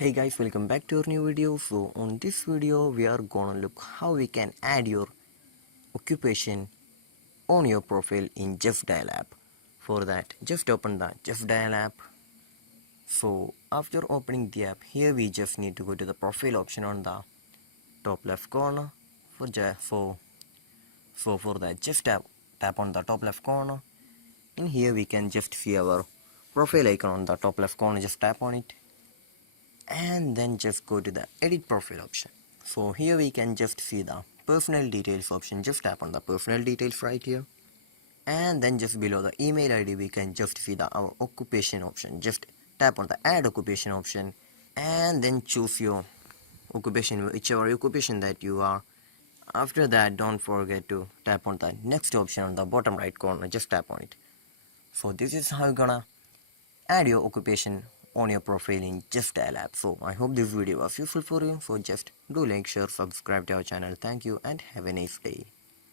Hey guys, welcome back to our new video. So on this video we are gonna look how we can add your occupation on your profile in Justdial app. For that, just open the Justdial app. So after opening the app, here we just need to go to the profile option on the top left corner. For that, just tap on the top left corner. In here we can just see our profile icon on the top left corner. Just tap on it and then just go to the edit profile option. So here we can just see the personal details option. Just tap on the personal details right here, and then just below the email ID we can just see the our occupation option. Just tap on the add occupation option and then choose your occupation, whichever occupation that you are. After that, don't forget to tap on the next option on the bottom right corner. Just tap on it. So this is how you're gonna add your occupation on your profile in Justdial app. So I hope this video was useful for you. So just do like, share, subscribe to our channel. Thank you and have a nice day.